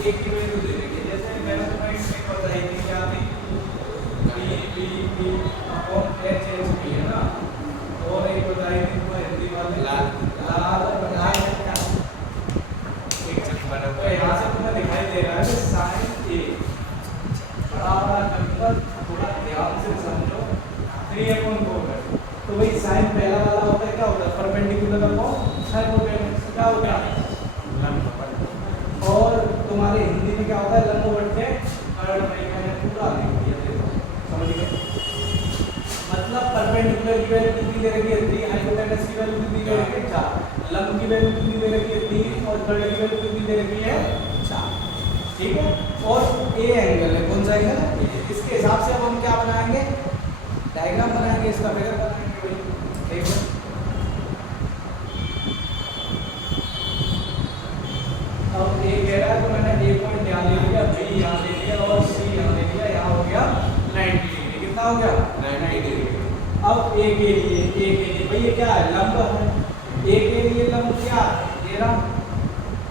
ए की वैल्यू दे देंगे। जैसे मैंने तुम्हें एक बताई थी क्या थी, बी अपॉन एच बी है ना, और एक बताई थी तुम्हें हिंदी वाले लाल बनाए हैं क्या, तो यहाँ से तुम्हें दिखाई दे रहा है कि साइन ए बराबर नंबर, थोड़ा ध्यान से समझो, 3/4 है। तो भाई साइन पहला वाला होता है क्या होता है, परपेंडिकुलर अपॉन हाइपोटेन्यूज, क्या होता है लंब, और तुम्हारे हिंदी में क्या होता है लंबवत है। थर्ड मैंने पूरा लिख दिया, देखो समझ गए, मतलब परपेंडिकुलर की वैल्यू कितनी दे रखी है 3, हाइपोटेन्यूज की वैल्यू कितनी दे रखी है 4, लंब की वैल्यू कितनी दे रखी है 3, और थर्ड की वैल्यू कितनी दे रखी है 4, ठीक है। और ए एंगल है, कौन सा एंगल है, इसके हिसाब से अब हम क्या बनाएंगे, डायग्राम बनाएंगे, इसका फिगर बनाएंगे भाई, देखो अब ए कह रहा है, तो मैंने ए पॉइंट यहाँ ले लिया, बी यहाँ ले लिया और सी यहाँ ले लिया, यहाँ हो गया 90 डिग्री, कितना हो गया 90 डिग्री। अब ए के लिए भाई ये क्या है लंब है, ए के लिए लंब क्या है,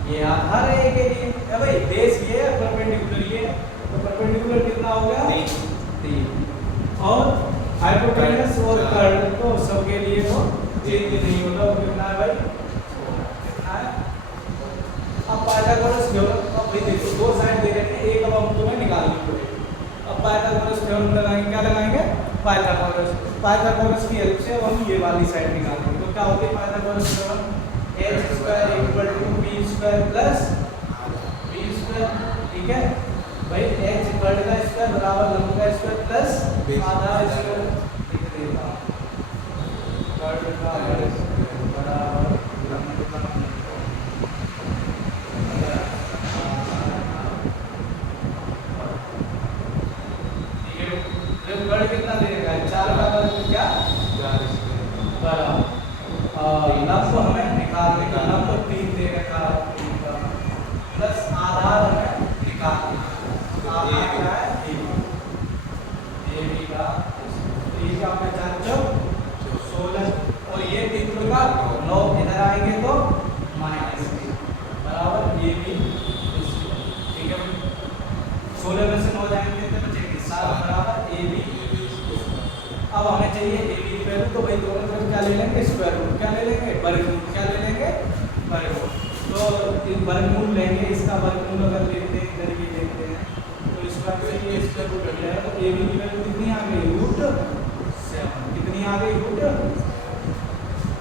ये आधार है ए के लिए, है भाई बेस ये है, परपेंडिकुलर ये, तो परपेंडिकुलर कितना हो गया 3, और हाइपोटेन्यूज और कर्ड तो सबके लिए तो चेंज नहीं होता, कितना है भाई, कितना है। अब पाइथागोरस थ्योरम, अब भाई देखो दो साइड दे रखे हैं, एक अब हम तुम्हें निकालनी पड़ेगी। अब पाइथागोरस थ्योरम लगाएंगे, क्या लगाएंगे पाइथागोरस की हेल्प से अब हम ये वाली साइड निकालेंगे। तो क्या होती है Pythagoras theorem, h² = b² plus b², ठीक है भाई, h वर्ग का स्क्वायर बराबर लंब का स्क्वायर प्लस आधा स्क्वायर लिख देगा, वर्ग का स्क्वायर बराबर लंब का, ठीक है। तो वर्ग कितना देगा 4 का वर्ग क्या 4 बराबर, लंब हमें निकालने, लंब 3 दे रखा है प्लस आधार हमें निकालना, आधार क्या है ए बी का, ठीक है आपने 4 16, और ये 3 का 9 इधर आएंगे तो -3 बराबर ए बी, ठीक है 16 में से 9 जाएंगे तो बचेंगे 7 बराबर ए बी। अब हमें चाहिए ए बी की वैल्यू, तो भाई दोनों तरफ क्या ले लेंगे स्क्वायर रूट, क्या ले लेंगे वर्गमूल, क्या ले लेंगे वर्गमूल, तो इस वर्गमूल लेंगे, इसका वर्गमूल अगर लेते हैं इधर भी लेते हैं तो इसका से ये स्क्वायर रूट मिल जाएगा, तो ए बी की वैल्यू कितनी आ गई √7, कितनी आ गई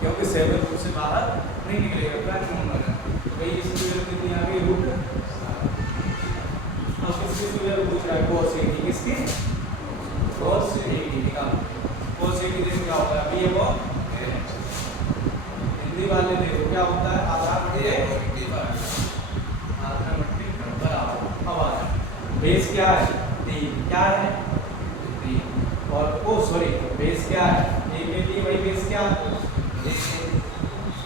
क्योंकि 7 रूट से बाहर नहीं निकलेगा, वर्गमूल लगा, तो भाई इसकी वैल्यू कितनी आ गई √7। अब किसकी वैल्यू पूछ रहा है cos 80, किसकी cos 80 निकालो, cos 80 देखो क्या होता है, अभी ये वो हिंदी वाले देखो क्या होता है, आधार बटे बराबर, अब आ बेस क्या है 3, क्या है 3, और ओ सॉरी बेस क्या है, ए के लिए भाई बेस क्या है,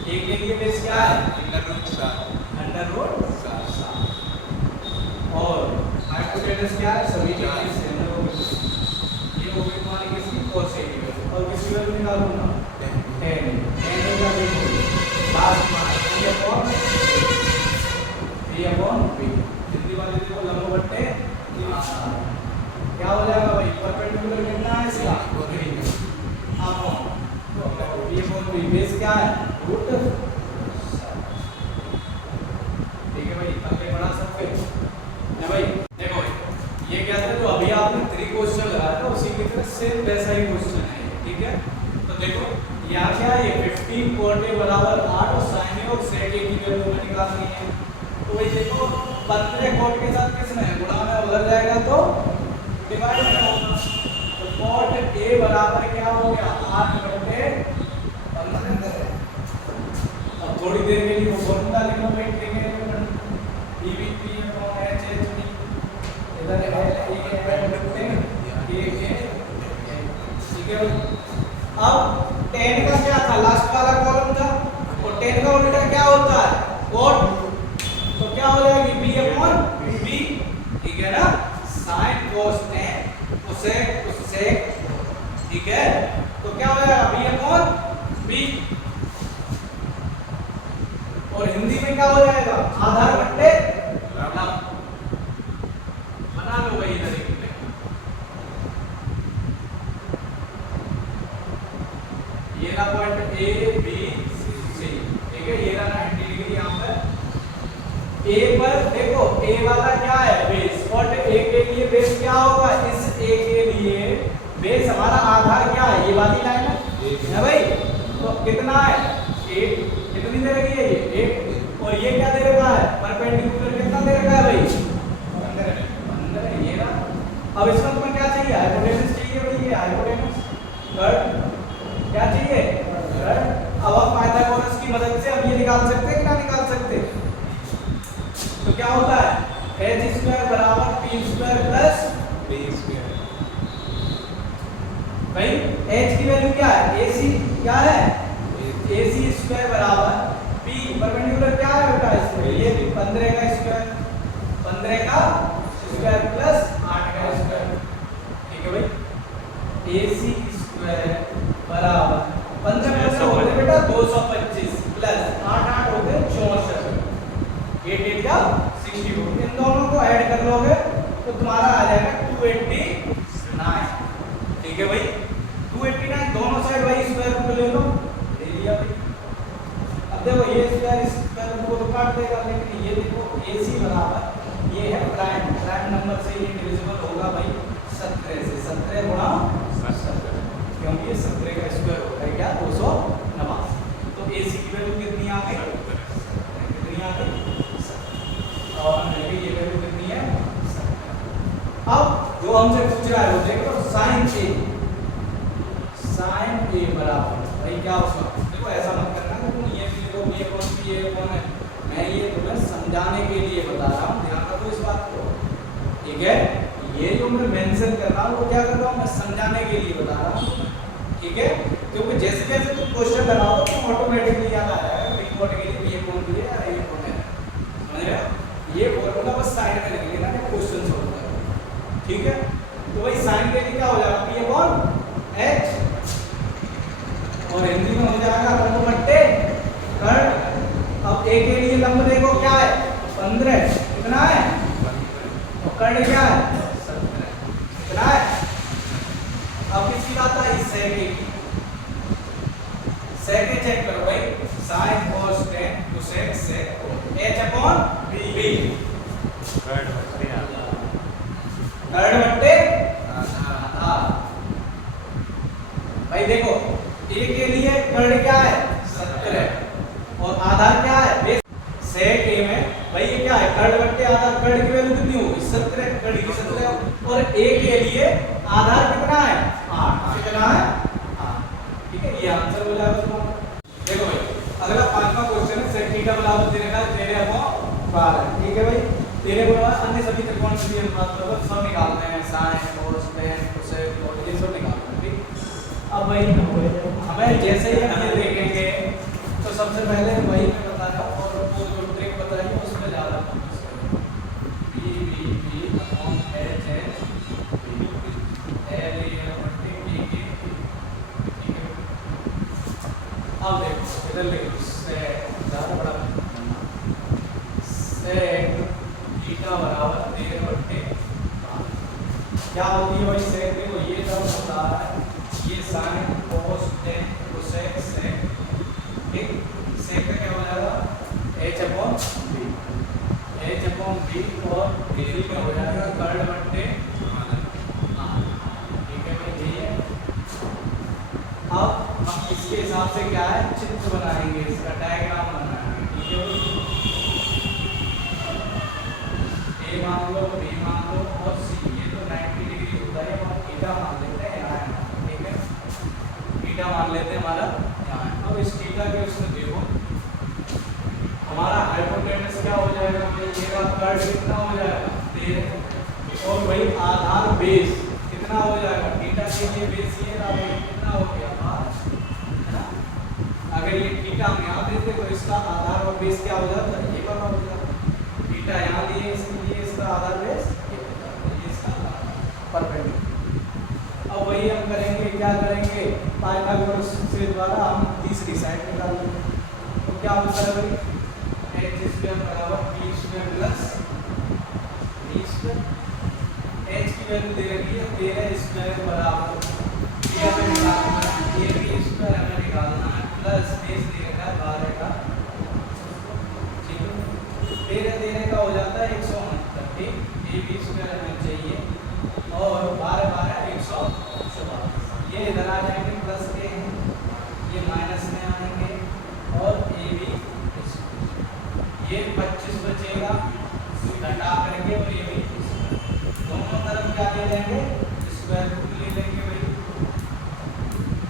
ए के लिए बेस क्या है √7, और हाइपोटेन्यूज क्या है, सभी के लिए सेम है, ये हो गई तुम्हारी किसकी cos 80, और किसकी वैल्यू निकालो ना 10 का देखो लास्ट में b/b, हिंदी वाले देखो लंब बट्टे क्या हो जाएगा भाई, परपेंडिकुलर कितना है इसका 3 अपॉन b/b, बेस क्या है √7, ठीक है भाई, आगे बढ़ा सकते हैं भाई। देखो भाई ये क्या था, जो अभी आपने 3 क्वेश्चन लगाया था उसी की तरह सेम वैसा ही क्वेश्चन है, ठीक है। तो देखो यहाँ क्या है, ये 15 cot A बराबर 8 और sin A और sec A की वैल्यू हमें निकालनी है, तो भाई देखो 15 cot के साथ किसमें गुणा में बदल जाएगा तो डिवाइड में होगा, तो cot A बराबर क्या हो गया 8/15। अब थोड़ी देर के लिए वो फॉर्मूला लिखो भाई, ठीक है EBP/HHB, इधर ठीक है। अब 10 का क्या था, लास्ट वाला कॉलम था, और 10 का उल्टा क्या होता है cot, तो क्या हो जाएगी b/b, ठीक है ना, sin cos 10 cosec, ठीक है, तो क्या हो जाएगा b/b, और हिंदी में क्या हो जाएगा आधार बट्टे लंब, कितना है 8, कितनी दे रखी है ये 8, और ये क्या दे रखा है परपेंडिकुलर कितना दे रखा है भाई 15 ये ना। अब इसमें तुम्हें क्या चाहिए हाइपोटेनस चाहिए भाई, ये हाइपोटेनस कट क्या चाहिए कट। अब आप पाइथागोरस की मदद से अब ये निकाल सकते हैं कि ना निकाल सकते, तो क्या होता है h² बराबर p² प्लस b²। भाई h की वैल्यू क्या है ac क्या है ac² बराबर p परपेंडिकुलर क्या है बेटा इसमें ये 15 का स्क्वायर 15 का स्क्वायर प्लस 8 का स्क्वायर। ठीक है भाई ac² बराबर 15 होते बेटा 225 प्लस 8 8 होते 64, 8 8 का 64। इन दोनों को ऐड कर लोगे तो तुम्हारा आ जाएगा 289। ठीक है भाई 289 दोनों साइड भाई स्क्वायर रूट ले लो, ले लिया भाई। अब देखो ये स्क्वायर रूट को तो काट देगा, लेकिन ये देखो AC बराबर ये है प्राइम नंबर से ये डिविजिबल होगा भाई 17 से, 17 गुणा 17 क्योंकि ये 17 का स्क्वायर होता है क्या 289। तो AC की वैल्यू कितनी आ गई कितनी आ गई और ये वैल्यू कितनी है 17। अब जो हमसे पूछ रहा है वो देखो sin A बराबर भाई क्या उसका देखो ऐसा मत करना कि तुम ये भी देखो ये कौन सी ये कौन है, मैं ये तुम्हें समझाने के लिए बता रहा हूँ, ध्यान रखो इस बात को। ठीक है ये जो मैं मेंशन कर रहा हूँ वो क्या कर रहा हूँ मैं समझाने के लिए बता रहा हूँ। ठीक है क्योंकि जैसे जैसे तुम क्वेश्चन बनाओ तो ऑटोमेटिकली याद आ जाएगा रिपोर्ट के लिए ये कौन दिया है ये कौन है, समझ रहे हो। ये फॉर्मूला बस साइड में लिख लेना क्वेश्चन सॉल्व करो। ठीक है तो भाई साइन के लिए क्या हो जाएगा ये कौन h और हिंदी में हो जाएगा लंब बट्टे कर्ण। अब a के लिए लंब देखो क्या है 15 कितना है और कर्ण क्या है 17 कितना है। अब किसकी बात आई sec की चेक करो भाई sin cos tan cosec sec h upon b कर्ण बट्टे आधा। भाई देखो a के लिए कर्ण क्या है 17 और आधार क्या है sec a में भाई ये क्या है कर्ण बट्टे आधार, कर्ण की वैल्यू कितनी होगी 17 कर्ण की 17 और a के लिए आधार कितना है 8 कितना है 8। ठीक है ये आंसर हो जाएगा तुम्हारा। देखो भाई अगला 5वां क्वेश्चन है sec थीटा बराबर दे रखा है 13/12। ठीक है भाई तेरे को अन्य सभी त्रिकोण की अनुपात पर सब निकालते हैं sin cos tan cosec cot ये सब निकालते हैं। ठीक अब भाई हमें जैसे ही हम ये देखेंगे तो सबसे पहले वही मैं बता रहा हूँ और वो जो ट्रिक बताइए उसमें जा रहा हूँ b b b upon h h l a बट्टे k k। ठीक है अब देखो इधर लिखो ज़्यादा बड़ा sec थीटा बराबर 13/12 क्या होती है भाई sec देखो ये टर्म होता है ये sin cos tan cosec sec। ठीक sec का क्या हो जाएगा h अपॉन b और हिंदी में हो जाएगा कर्ण बट्टे आधा। ठीक है भाई यही है। अब हम इसके हिसाब से क्या है चित्र बनाएंगे इसका डायग्राम बनाएंगे। ठीक है A मान लो B मान लो और C ये तो 90 डिग्री होता है हम थीटा मान लेते हैं यहाँ है। ठीक है थीटा मान लेते हैं हमारा यहाँ है। अब इस थीटा के उसमें देखो हमारा हाइपोटेनस क्या हो जाएगा ये का कर्ण कितना हो जाएगा 13 और वही आधार बेस कितना हो जाएगा थीटा के लिए बेस ये रहा भाई कितना हो गया 5 है ना। अगर ये थीटा हम यहाँ देते तो इसका आधार और बेस क्या हो जाता ये वाला हो जाता थीटा यहाँ लिए इसके लिए इसका आधार बेस ये इसका परपेंडिकुलर। अब वही हम करेंगे क्या करेंगे पाइथागोरस से द्वारा हम तीसरी साइड निकाल लेंगे तो क्या होता है भाई h² बराबर p² प्लस b²। h की वैल्यू दे रखी है 13² बराबर ये हमें निकालना है ये b² हमें निकालना है प्लस बेस दे रखा है 12 का। ठीक है 13 का हो जाता है 169। ठीक ये b² हमें चाहिए और 12 12 144 ये इधर आ जाएंगे प्लस के ये माइनस में आ ए और ए बी दोनों तरफ क्या ले लेंगे स्क्वायर रूट ले लेंगे भाई।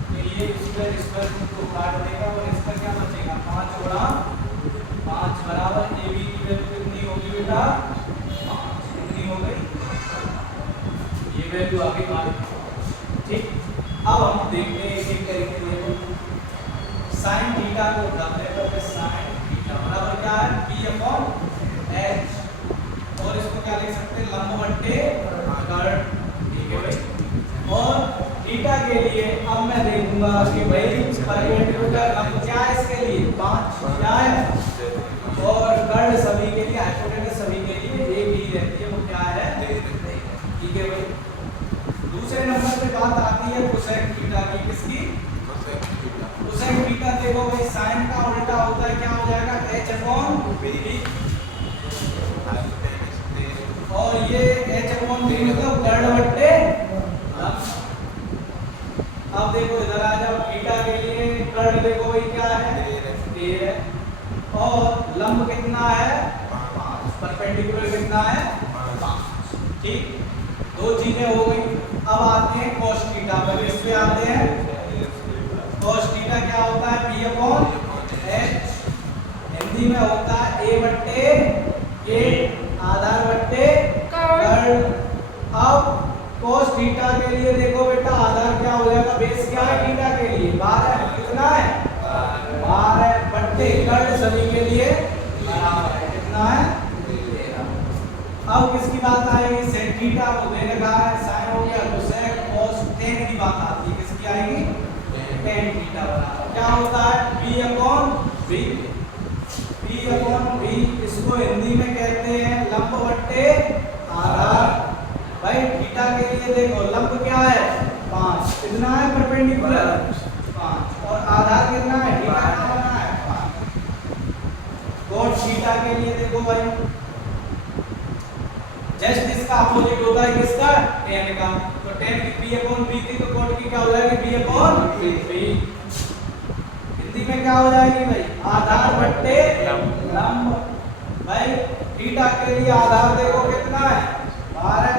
तो ये स्क्वायर रूट को काट देगा और इसका क्या बचेगा 5 गुणा 5 बराबर ए बी की वैल्यू कितनी होगी बेटा 5 कितनी हो गई ये वैल्यू आ गई 5। ठीक अब हम देखते हैं एक करके sin थीटा को उठाते हैं तो sin थीटा बराबर क्या है p अपॉन h और इसको क्या लिख सकते हैं लंब बट्टे कर्ण। ठीक है भाई और थीटा के लिए अब मैं देखूंगा कि भाई परपेंडिकुलर लंब क्या है इसके लिए 5 क्या है और कर्ण सभी के लिए हाइपोटेनस सभी के लिए एक ही रहती है वो क्या है। ठीक है भाई दूसरे नंबर पे बात आती है कोसेक थीटा की किसकी कोसेक थीटा। देखो भाई sin का उल्टा होता है क्या हो जाएगा h अपॉन b और ये h अपॉन b मतलब कर्ण बट्टे लंब। अब देखो इधर आ जाओ थीटा के लिए कर्ण देखो भाई क्या है 13 और लंब कितना है 5 परपेंडिकुलर कितना है 5। ठीक दो चीजें हो गई। अब आते हैं cos थीटा पर इस पे आते हैं cos थीटा क्या होता है p अपॉन h हिंदी में होता है a बट्टे k आधार बट्टे कर्ण। अब cos थीटा के लिए देखो बेटा आधार क्या हो जाएगा बेस क्या है थीटा के लिए 12 कितना है 12 बट्टे कर्ण सभी के लिए बराबर है कितना है 13। अब किसकी बात आएगी sec थीटा को देने का है sin हो गया तो sec cos tan की बात आती है किसकी आएगी tan थीटा बराबर क्या होता है p अपॉन b इसको हिंदी में कहते हैं लंब बट्टे आधार। भाई थीटा के लिए देखो लंब क्या है 5 कितना है परपेंडिकुलर 5 और आधार कितना है थीटा का बना है 5। cos थीटा के लिए देखो भाई जस्ट इसका अपोजिट होता है किसका tan का तो tan की p अपॉन b थी तो cos की क्या हो जाएगी b अपॉन b। हिंदी में क्या हो जाएगी भाई आधार बट्टे लंब। भाई थीटा के लिए आधार देखो कितना है 12